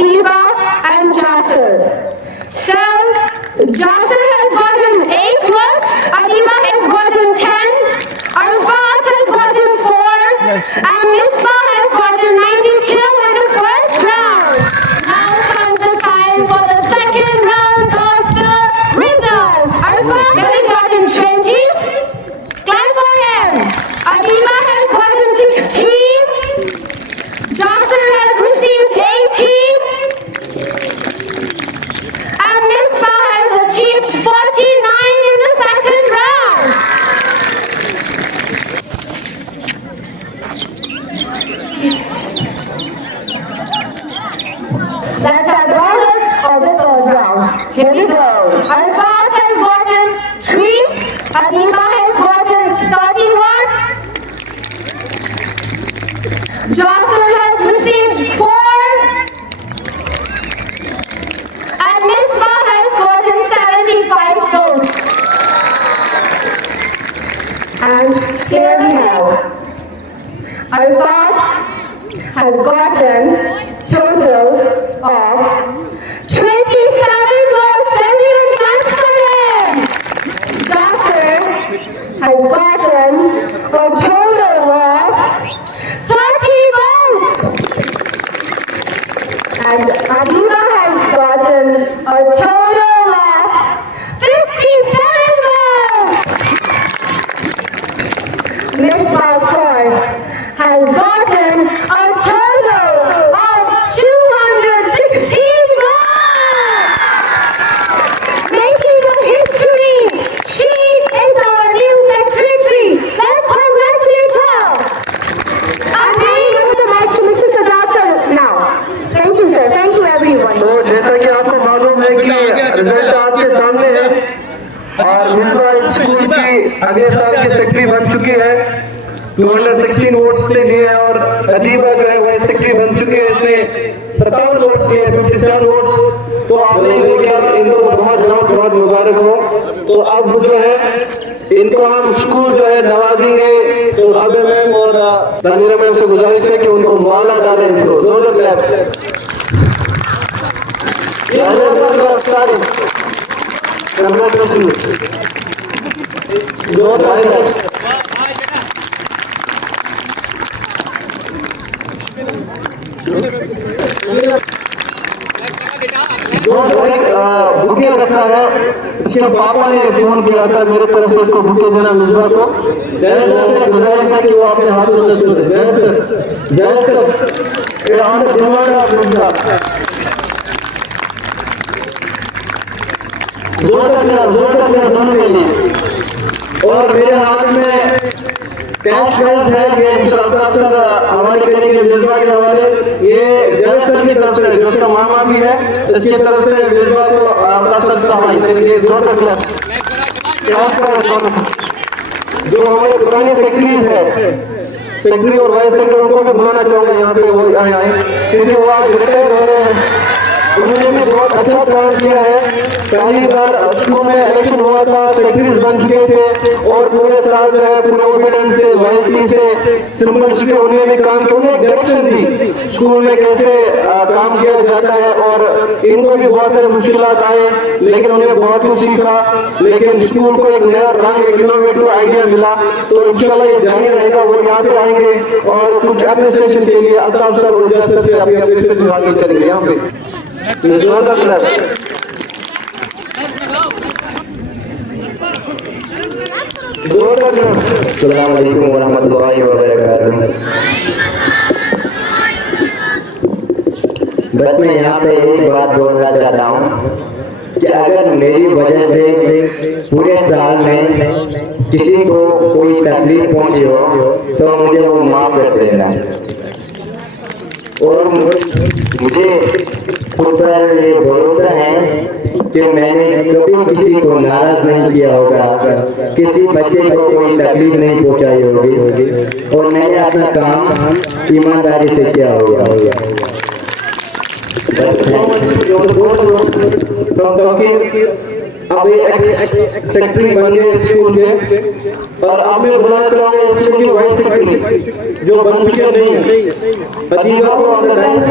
Adiba, and Jasser. So, Jasser has gotten 8 votes, Adiba has gotten 10, Arfat has gotten 4, and Misbah has gotten 92 in the first round. Now comes the time for the second round of the results. Arfat has gotten 20. Clap for him. Adiba has gotten 16. Jasser has received 18. And Misbah has achieved 49 in the second round. That's as well as of the first round. Here we go. Arfat has gotten 3. Adiba has gotten 31. Jasser has received 4. And Misbah has gotten 75 votes. And here we have Arfat has gotten total of 27 votes. Everyone claps for him. Jasser has gotten a total of 30 votes. And Adiba has gotten a total of 57 votes. Misbah, of course, has gotten a total of 216 votes. Making a history. She is our new secretary. Let's congratulate her. I'm handing over the mic to Mr. Sadatkar now. Thank you, sir. Thank you, everyone. तो जैसा कि आपको मालूम है कि रिजल्ट आपके सामने है और मिसबा स्कूल की अगले साल की सेक्रेटरी बन चुकी है। 216 वोट्स ले लिए और अदीबा जो है वह सेक्रेटरी बन चुकी है। इसने 57 वोट्स लिए, 57 वोट्स। तो आपने देखा, इनको बहुत बहुत मुबारक हो। तो अब जो है इनको हम स्कूल जो है नवाजेंगे। तो अब मैम और तानीरा मैम से गुजारिश है कि उनको माला डालें, इनको जोरदार claps. Congratulations. Good answer. Bouquet रखा है, इसके पापा ने फोन किया था मेरे तरफ से इसको बुके देना मिसबा को। जैन सर से गुजारिश है कि वो अपने हाथों से दे। जैन सर ये ऑन डिमांड ऑफ मिसबा। जोर का दोनों के लिए। और मेरे हाथ में कैश प्राइज है, ये सर हवाले करेंगे मिसबा के हवाले। ये जज सर की तरफ से, जो उसका मामा भी है, इसकी तरफ से मिसबा को हवाले करेंगे। जोर का क्लास। जो हमारे पुराने सेक्रेटरीज है, सेक्रेटरी और वाइस सेक्रेटरी, उनको भी बुलाना चाहूंगा यहाँ पे, वो आए क्योंकि वो आज रिटायर हो रहे हैं। उन्होंने भी बहुत अच्छा काम किया है। पहली बार स्कूल में इलेक्शन हुआ था, सेक्रेटरीज बन चुके थे और पूरे साल जो है पूरे ओबीडियंस से, लॉयल्टी से, सिंपलिसिटी से उन्होंने भी काम किया। उन्होंने डायरेक्शन दी स्कूल में कैसे काम किया जाता है। और इनको भी बहुत सारे मुश्किलात आए, लेकिन उन्होंने बहुत कुछ सीखा। लेकिन स्कूल को एक नया रंग, एक इनोवेटिव आइडिया मिला। तो इंशाल्लाह ये जारी रहेगा। वो यहाँ पे आएंगे और कुछ एडमिनिस्ट्रेशन के लिए अल्ताफ सर और जैसे से अपनी एडमिनिस्ट्रेशन हासिल करेंगे यहाँ पे। अस्सलाम वालेकुम वरहमतुल्लाहि वबरकातुहू। बस मैं यहाँ पे एक बात बोलना चाहता हूँ कि अगर मेरी वजह से पूरे साल में किसी को कोई तकलीफ पहुँची हो तो मुझे वो माफ कर देना। और मुझे ऊपर ये भरोसा है कि मैंने कभी किसी को नाराज नहीं किया होगा, किसी बच्चे को कोई तकलीफ नहीं पहुंचाई होगी और मैंने अपना काम ईमानदारी से किया होगा। अब एक्स सेक्रेटरी बन गए स्कूल के, और अब मैं बुलाना चाहूंगा स्कूल की वाइस सेक्रेटरी जो बन चुके नहीं है, अदीबा को अपने टाइम से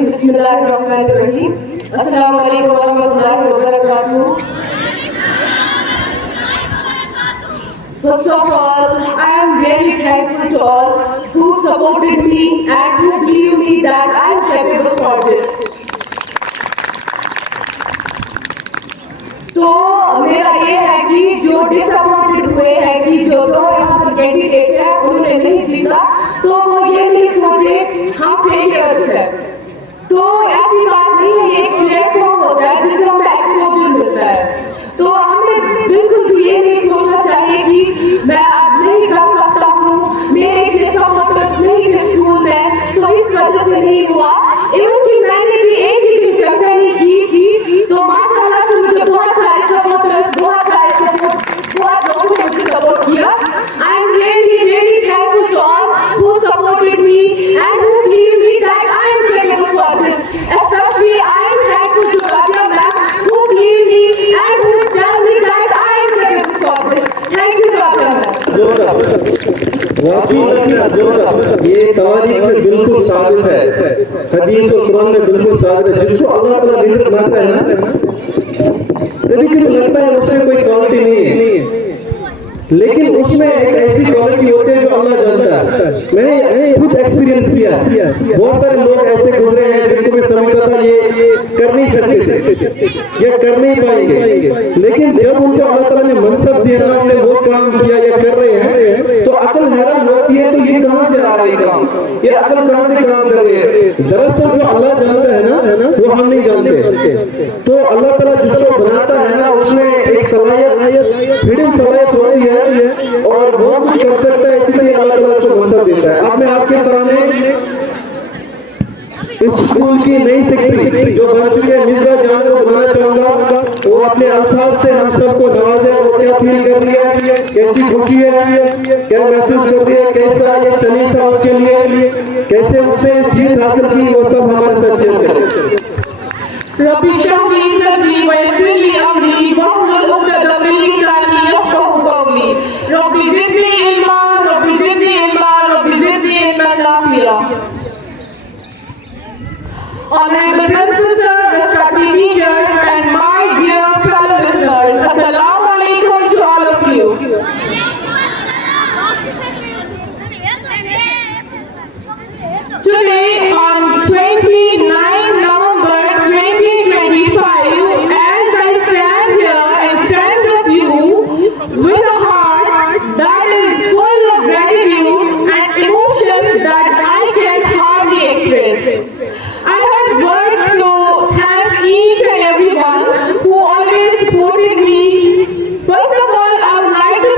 बिस्मिल्लाहिर्रहमानिर्रहीम, अस्सलाम वालेकुम वरहमतुल्लाहि वबरकातुहू। First of all, I am really thankful to all who supported me and who believe me that I am capable for this. तो मेरा ये है कि जो डिसअपॉइंटेड हुए हैं कि जो दो यहाँ पर कैंडिडेट है उन्होंने नहीं जीता, तो वो ये नहीं सोचे हम फेलियर्स हैं। तो ऐसी बात नहीं है, ये एक प्लेटफॉर्म होता है जिससे हमें एक्सपोजर मिलता है। तो हमें बिल्कुल भी ये नहीं सोचना चाहिए कि मैं अब नहीं कर सकता हूँ, मेरे इतने सपोर्टर्स नहीं थे स्कूल में तो इस वजह से नहीं हुआ। इवन कि मैंने भी एक ही दिन कैंपेनिंग की थी तो माशाल्लाह से मुझे बहुत सारे सपोर्टर्स, बहुत लोगों ने मुझे सपोर्ट किया। I am really thankful to all who supported me and who believe me that I am capable for this. Especially I am thankful to Rabia ma'am who believe me and who tell me that I am capable for this. Thank you Rabia ma'am. ये तारीख में बिल्कुल साबित है, हदीस और कुरान में बिल्कुल साबित है। जिसको अल्लाह ताला लीडर बनाता है ना, कभी कभी लगता है उसमें कोई क्वालिटी नहीं है, लेकिन उसमें एक ऐसी क्वालिटी होती है जो अल्लाह जानता है। मैंने खुद एक्सपीरियंस किया, बहुत सारे लोग ऐसे गुजरे हैं जिनको मैं समझता था ये कर नहीं सकते थे, ये कर नहीं पाएंगे, लेकिन जब उनको अल्लाह ताला ने मनसब दिया ना, उन्होंने वो काम किया या कर रहे हैं, तो अकल हैरान होती है तो ये कहां से आ रहा है काम, ये अकल कहां से काम कर रही है। दरअसल जो अल्लाह जानता है ना वो हम नहीं जानते। तो अल्लाह ताला जिसको बनाता है ना उसमें एक सलाहियत, हिडन सलाहियत होती है और वो कुछ कर सकता है, इसलिए अल्लाह ताला उसको मनसब देता है। अब मैं आपके सामने इस स्कूल की नई सेक्रेटरी जो बन चुके हैं मिश्रा जान को बुलाना चाहूंगा, वो अपने अल्फाज से हम सबको नवाजे। वो क्या फील कर रही है, कैसी खुशी है, क्या महसूस कर रही है, कैसा ये चैलेंज था उसके लिए, कैसे उसने जीत हासिल की, वो सब हमारे साथ शेयर करें। Rabbi Shahli Sadri wa Yassirli Amri wahlul 'uqdatam min lisani yafqahu qawli. Rabbi zidni ilman, Rabbi zidni ilman, Rabbi zidni ilman nafi'a. Honorable Principal Sir, respected teachers and my dear fellow listeners, Assalamu alaikum to all of you. Today on 29 November 2025, as I stand here in front of you with a heart that is full of gratitude and emotions that I can hardly express. I have words to thank each and everyone who always supported me. First of all, I would like to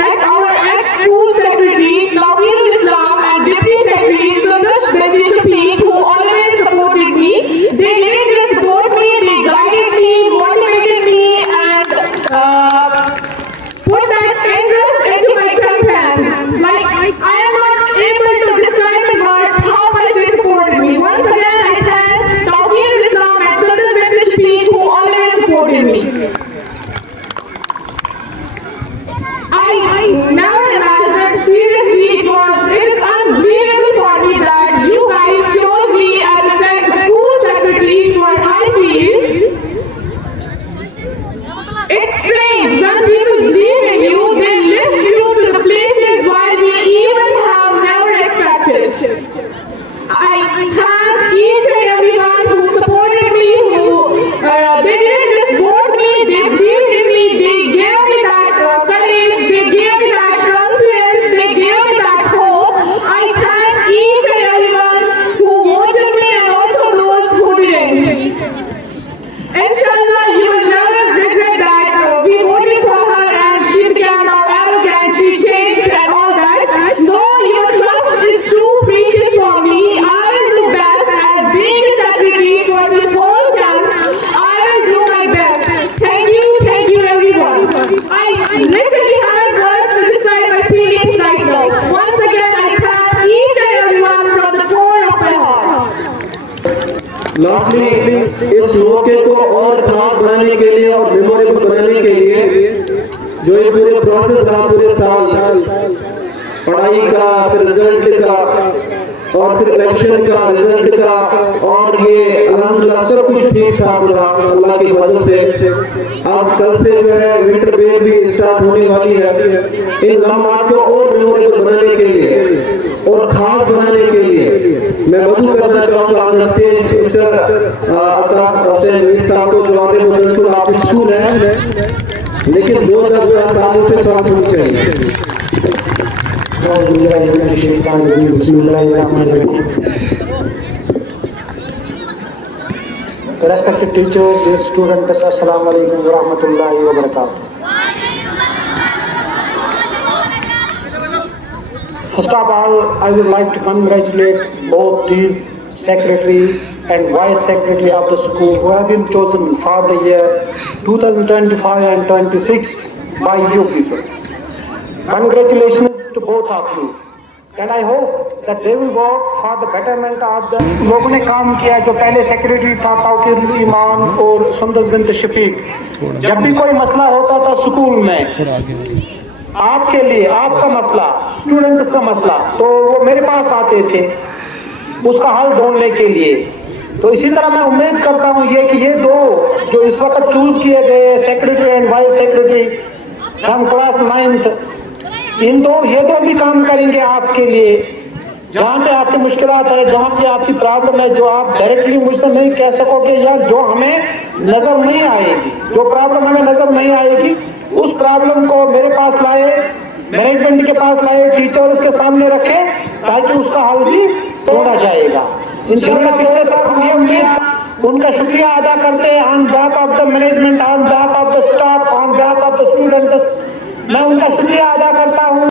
thank our ex-school secretary, Nawirul Islam, and deputy secretary, Sundash Bedi Shafiq, who always supported me. They didn't support me, they guided me, motivated me, and put that interest into my campaigns. Like, I am not able to describe in words how much they supported me. Once again, I thank Nawirul Islam and Sundash Bedi Shafiq, who always supported me. I never imagined seriously it is unbelievable for me that you guys chose me as a school secretary for I feel. It's strange when people believe in you, they lift you to the places while we even have never expected. I thank each and everyone who supported me, who they didn't just vote me, they believed in me, they gave me that courage, they gave me that confidence, they gave me that hope. I thank each and everyone who voted me and also those who didn't. Inshallah, you will never regret that we voted for her and she became now arrogant, she changed and all that. No, your trust is too precious for me. I will do best as being the secretary for this whole class. I will do my best. Thank you everyone. I literally haven't words to describe my feelings right now. Once again, I thank each and everyone from the core of my heart. Lastly, इस मौके को और खास बनाने के लिए और मेमोरेबल बनाने के लिए जो ये पूरे प्रोसेस रहा पूरे साल पढ़ाई का, फिर रिजल्ट का और फिर इलेक्शन का रिजल्ट का, और ये अल्हम्दुलिल्लाह सब कुछ ठीक ठाक रहा अल्लाह की मदद से। अब कल से जो है विंटर ब्रेक भी स्टार्ट होने वाली है। इन लम्हात को और मेमोरेबल बनाने के लिए और खास बनाने के लिए मैं मधु करना चाहूँगा on stage mister Attar Hussain Mir साहब को, जो हमारे बिल्कुल आप स्कूल है लेकिन दो कामों से साथ होनी चाहिए। Respected teachers, dear students, assalamu alaikum wa rahmatullahi wa barakatuh. First of all, I would like to congratulate both these secretary and vice secretary of the school who have been chosen for the year 2025 and 26 by you people. Congratulations to both of you. And I hope that they will work for the betterment of the लोगों ने काम किया जो पहले सेक्रेटरी था ताउकीर ईमान और सुंदस बिन्त शफीक। जब भी कोई मसला होता था स्कूल में आपके लिए, आपका मसला, स्टूडेंट्स का मसला, तो वो मेरे पास आते थे उसका हल ढूंढने के लिए। तो इसी तरह मैं उम्मीद करता हूँ ये कि ये दो जो इस वक्त चूज किए गए secretary and vice secretary from class 9th, ये दो भी काम करेंगे आपके लिए। जहाँ पे आपकी मुश्किलात है, जहाँ पे आपकी प्रॉब्लम है, जो आप डायरेक्टली मुझसे नहीं कह सकोगे या जो हमें नजर नहीं आएगी, जो प्रॉब्लम हमें नजर नहीं आएगी, उस प्रॉब्लम को मेरे पास लाए, मैनेजमेंट के पास लाए, टीचर्स के सामने रखे ताकि उसका हल भी ढूंढा जाएगा। इंशाअल्लाह पिछले साल हम ये उम्मीद उनका शुक्रिया अदा करते हैं on behalf of the management, on behalf of the staff, on behalf of the students. मैं उनका शुक्रिया अदा करता हूँ।